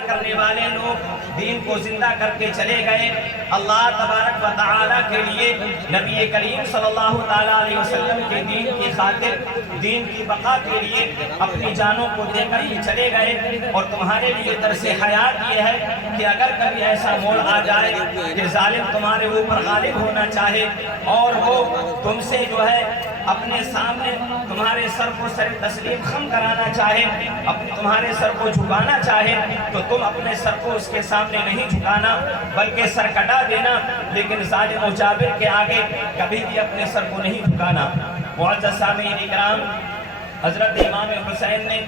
کرنے والے لوگ دین کو زندہ کر کے چلے گئے۔ اللہ تبارک و تعالیٰ کے لیے نبی کریم صلی اللہ تعالیٰ علیہ وسلم کے دین کی خاطر، دین کی بقا کے لیے اپنی جانوں کو دے کر ہی چلے گئے۔ اور تمہارے لیے درس حیات یہ ہے کہ اگر کبھی ایسا موڑ آ جائے کہ ظالم تمہارے اوپر غالب ہونا چاہے اور وہ تم سے جو ہے اپنے سامنے تمہارے سر کو سر تسلیم خم کرانا چاہے، تمہارے سر کو جھکانا چاہے، تو تم اپنے سر کو اس کے سامنے نہیں جھکانا بلکہ سر کٹا دینا، لیکن ظالم و جابر کے آگے کبھی بھی اپنے سر کو نہیں جھکانا۔ معزز سامعین اکرام، حضرت امام حسین نے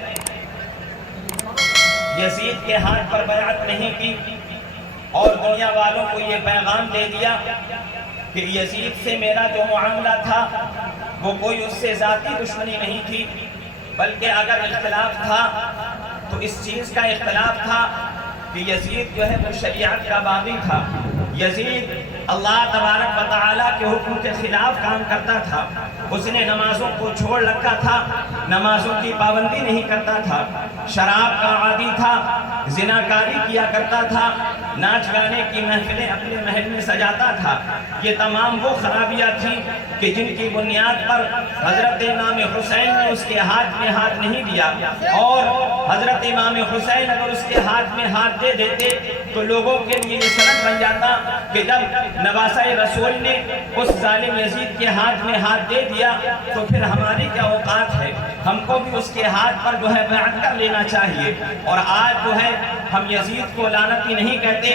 یزید کے ہاتھ پر بیعت نہیں کی اور دنیا والوں کو یہ پیغام دے دیا کہ یزید سے میرا جو معاملہ تھا وہ کوئی اس سے ذاتی دشمنی نہیں تھی، بلکہ اگر اختلاف تھا تو اس چیز کا اختلاف تھا کہ یزید جو ہے وہ شریعت کا باغی تھا۔ یزید اللہ تبارک و تعالیٰ کے حکم کے خلاف کام کرتا تھا، اس نے نمازوں کو چھوڑ رکھا تھا، نمازوں کی پابندی نہیں کرتا تھا، شراب کا عادی تھا، زناکاری کیا کرتا تھا، ناچ گانے کی محفلیں اپنے محل میں سجاتا تھا۔ یہ تمام وہ خرابیاں تھیں کہ جن کی بنیاد پر حضرت امام حسین نے اس کے ہاتھ میں ہاتھ نہیں دیا، اور حضرت امام حسین اگر اس کے ہاتھ میں ہاتھ دے دیتے تو لوگوں کے لیے یہ سند بن جاتا کہ جب نواسہ رسول نے اس ظالم یزید کے ہاتھ میں ہاتھ دے دیا تو پھر ہماری کیا اوقات ہے، ہم کو بھی اس کے ہاتھ پر جو ہے بیعت کر لینا چاہیے۔ اور آج جو ہے ہم یزید کو لعنتی نہیں کہتے،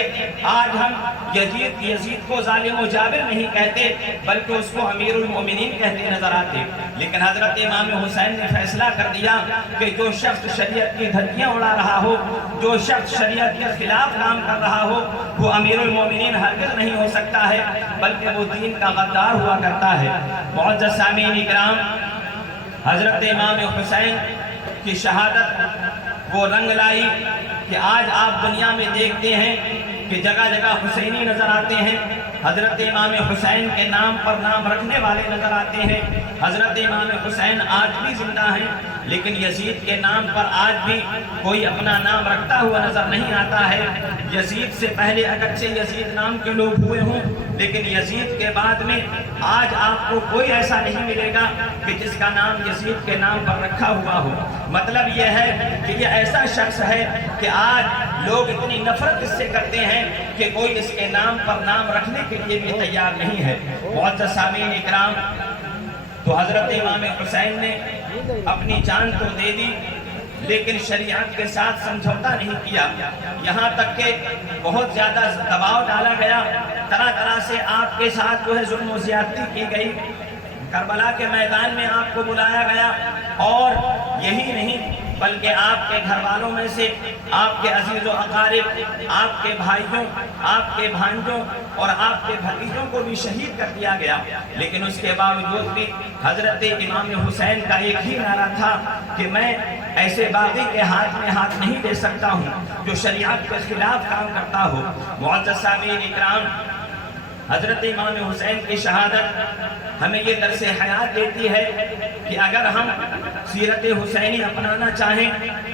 آج ہم یزید کو ظالم و جابر نہیں کہتے بلکہ اس کو امیر المومنین کہتے نظر آتے۔ لیکن حضرت امام حسین نے فیصلہ کر دیا کہ جو شخص شریعت کی دھجیاں اڑا رہا ہو، جو شخص شریعت کے خلاف کام کر رہا ہو، وہ امیر المومنین ہرگز نہیں ہو سکتا ہے بلکہ وہ دین کا غدار ہوا کرتا ہے۔ معزز سامعین اکرام، حضرت امام حسین کی شہادت وہ رنگ لائی کہ آج آپ دنیا میں دیکھتے ہیں کہ جگہ جگہ حسینی نظر آتے ہیں، حضرت امام حسین کے نام پر نام رکھنے والے نظر آتے ہیں۔ حضرت امام حسین آج بھی زندہ ہیں، لیکن یزید کے نام پر آج بھی کوئی اپنا نام رکھتا ہوا نظر نہیں آتا ہے۔ یزید سے پہلے اگرچہ یزید نام کے لوگ ہوئے ہوں، لیکن یزید کے بعد میں آج آپ کو کوئی ایسا نہیں ملے گا کہ جس کا نام یزید کے نام پر رکھا ہوا ہو۔ مطلب یہ ہے کہ یہ ایسا شخص ہے کہ آج لوگ اتنی نفرت اس سے کرتے ہیں کہ کوئی اس کے نام پر نام رکھنے کے لیے بھی تیار نہیں ہے۔ معزز سامعین اکرام، تو حضرت امام حسین نے اپنی جان تو دے دی لیکن شریعت کے ساتھ سمجھوتا نہیں کیا، یہاں تک کہ بہت زیادہ دباؤ ڈالا گیا، طرح طرح سے آپ کے ساتھ جو ہے ظلم و زیادتی کی گئی، کربلا کے میدان میں آپ کو بلایا گیا، اور یہی نہیں بلکہ آپ کے گھر والوں میں سے آپ کے عزیز و اقارب، آپ کے بھائیوں، آپ کے بھانجوں اور آپ کے بھتیجوں کو بھی شہید کر دیا گیا۔ لیکن اس کے باوجود بھی حضرت امام حسین کا ایک ہی نعرہ تھا کہ میں ایسے باغی کے ہاتھ میں ہاتھ نہیں دے سکتا ہوں جو شریعت کے خلاف کام کرتا ہو۔ معزز سامعین اکرام، حضرت امام حسین کی شہادت ہمیں یہ درس حیات دیتی ہے کہ اگر ہم سیرت حسینی اپنانا چاہیں،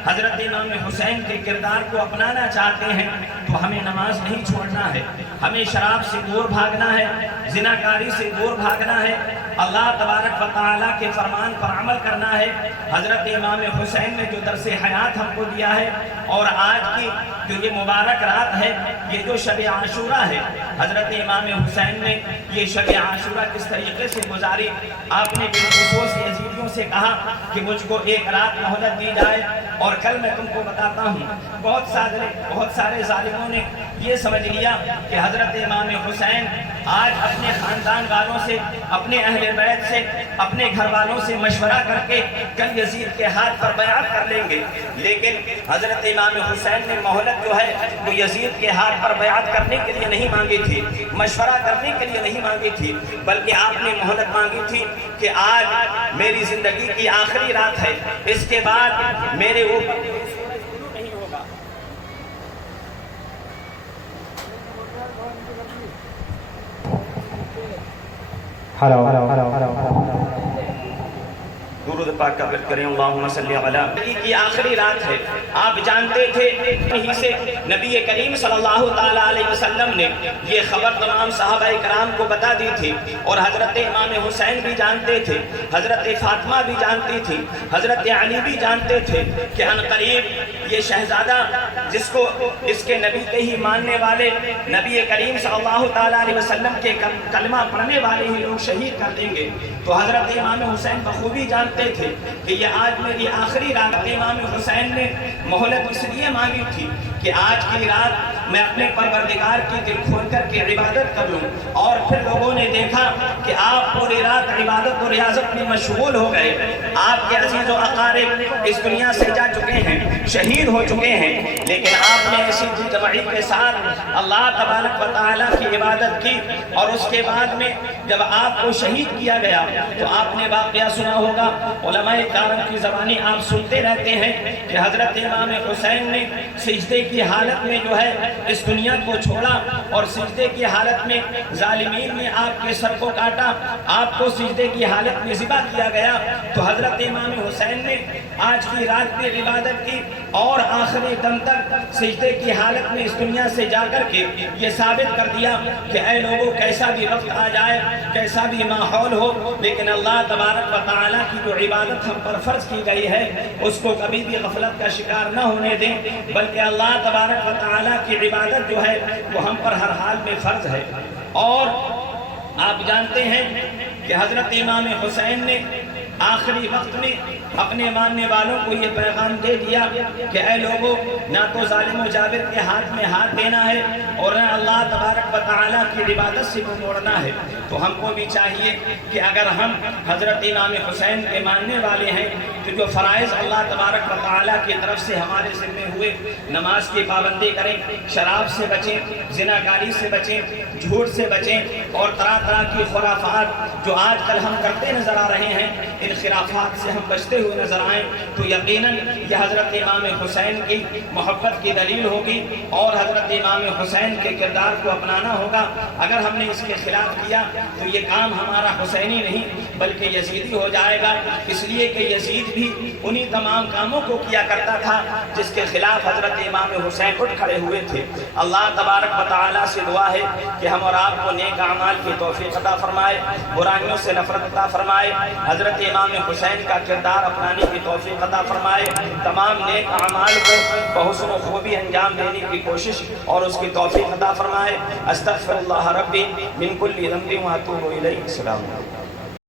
حضرت امام حسین کے کردار کو اپنانا چاہتے ہیں تو ہمیں نماز نہیں چھوڑنا ہے، ہمیں شراب سے دور بھاگنا ہے، زناکاری سے دور بھاگنا ہے، اللہ تبارک و تعالیٰ کے فرمان پر عمل کرنا ہے۔ حضرت امام حسین نے جو درس حیات ہم کو دیا ہے، اور آج کی جو یہ مبارک رات ہے، یہ جو شب عاشورہ ہے، حضرت امام حسین نے یہ شب عاشورہ کس طریقے سے گزاری۔ آپ نے بالخصوص یزیدیوں سے کہا کہ مجھ کو ایک رات مہلت دی جائے اور کل میں تم کو بتاتا ہوں۔ بہت سارے ظالموں نے یہ سمجھ لیا کہ حضرت امام حسین آج اپنے خاندان والوں سے، اپنے اہل بیت سے، اپنے گھر والوں سے مشورہ کر کے کل یزید کے ہاتھ پر بیعت کر لیں گے، لیکن حضرت امام حسین نے مہلت جو ہے وہ یزید کے ہاتھ پر بیعت کرنے کے لیے نہیں مانگی تھی، مشورہ کرنے کے لیے نہیں مانگی تھی، بلکہ آپ نے مہلت مانگی تھی کہ آج میری زندگی کی آخری رات ہے، اس کے بعد میرے اوپر نہیں ہوگا۔ درود پاک کا ورد کریں، اللہم صلی علی کی آخری رات ہے۔ آپ جانتے تھے یہیں سے نبی کریم صلی اللہ تعالیٰ علیہ وسلم نے یہ خبر تمام صحابہ کرام کو بتا دی تھی، اور حضرت امام حسین بھی جانتے تھے، حضرت فاطمہ بھی جانتی تھی، حضرت علی بھی جانتے تھے کہ ان قریب یہ شہزادہ جس کو اس کے نبی کے ہی ماننے والے نبی کریم صلی اللہ تعالیٰ علیہ وسلم کے کلمہ پڑھنے والے ہی لوگ شہید کر دیں گے۔ تو حضرت امام حسین بخوبی جانتے تھے کہ یہ آج میری آخری رات۔ امام حسین نے مہلت اس لیے مانگی تھی کہ آج کی رات میں اپنے پروردگار کی دل کھول کر کے عبادت کر لوں، اور پھر لوگوں نے دیکھا کہ آپ پوری رات عبادت اور ریاضت میں مشغول ہو گئے۔ آپ کے عزیز و اقارب اس دنیا سے جا چکے ہیں، شہید ہو چکے ہیں، لیکن آپ نے اسی دل جمعی کے ساتھ اللہ تبارک و تعالیٰ کی عبادت کی، اور اس کے بعد میں جب آپ کو شہید کیا گیا تو آپ نے واقعہ سنا ہوگا، علماء کرام کی زبانی آپ سنتے رہتے ہیں کہ حضرت امام حسین نے سجدے کی حالت میں جو ہے اس دنیا کو چھوڑا، اور سجدے کی حالت میں ظالمین نے آپ کے سر کو کاٹا، آپ کو سجدے کی حالت میں ذبح کیا گیا۔ تو حضرت امام حسین نے آج کی رات میں عبادت کی، اور آخری دم تک سجدے کی حالت میں اس دنیا سے جا کر کے یہ ثابت کر دیا کہ اے لوگوں، کیسا بھی وقت آ جائے، کیسا بھی ماحول ہو، لیکن اللہ تبارک و تعالیٰ کی جو عبادت ہم پر فرض کی گئی ہے اس کو کبھی بھی غفلت کا شکار نہ ہونے دیں، بلکہ اللہ تبارک و تعالیٰ کی عبادت جو ہے وہ ہم پر ہر حال میں فرض ہے۔ اور آپ جانتے ہیں کہ حضرت امام حسین نے آخری وقت میں اپنے ماننے والوں کو یہ پیغام دے دیا کہ اے لوگوں، نہ تو ظالم و جابر کے ہاتھ میں ہاتھ دینا ہے، اور نہ اللہ تبارک و تعالیٰ کی عبادت سے منہ موڑنا ہے۔ تو ہم کو بھی چاہیے کہ اگر ہم حضرت امام حسین کے ماننے والے ہیں تو جو فرائض اللہ تبارک و تعالیٰ کی طرف سے ہمارے ذمہ ہوئے، نماز کی پابندی کریں، شراب سے بچیں، زناکاری سے بچیں، جھوٹ سے بچیں، اور طرح طرح کی خرافات جو آج کل ہم کرتے نظر آ رہے ہیں، ان خرافات سے ہم بچتے ہوئے نظر آئیں تو یقیناً یہ حضرت امام حسین کی محبت کی دلیل ہوگی، اور حضرت امام حسین کے کردار کو اپنانا ہوگا۔ اگر ہم نے اس کے خلاف کیا تو یہ کام ہمارا حسینی نہیں بلکہ یزیدی ہو جائے گا، اس لیے کہ یزید بھی انہی تمام کاموں کو کیا کرتا تھا جس کے خلاف حضرت امام حسین اٹھ کھڑے ہوئے تھے۔ اللہ تبارک و تعالیٰ سے دعا ہے کہ ہم اور آپ کو نیک اعمال کی توفیق عطا فرمائے، برائیوں سے نفرت عطا فرمائے، حضرت امام حسین کا کردار اپنانے کی توفیق عطا فرمائے، تمام نیک اعمال کو بحسن و خوبی انجام دینے کی کوشش اور اس کی توفیق عطا فرمائے۔ استغفر اللہ ربی من کل ذنب و اتوب الیہ۔ السلام علیکم۔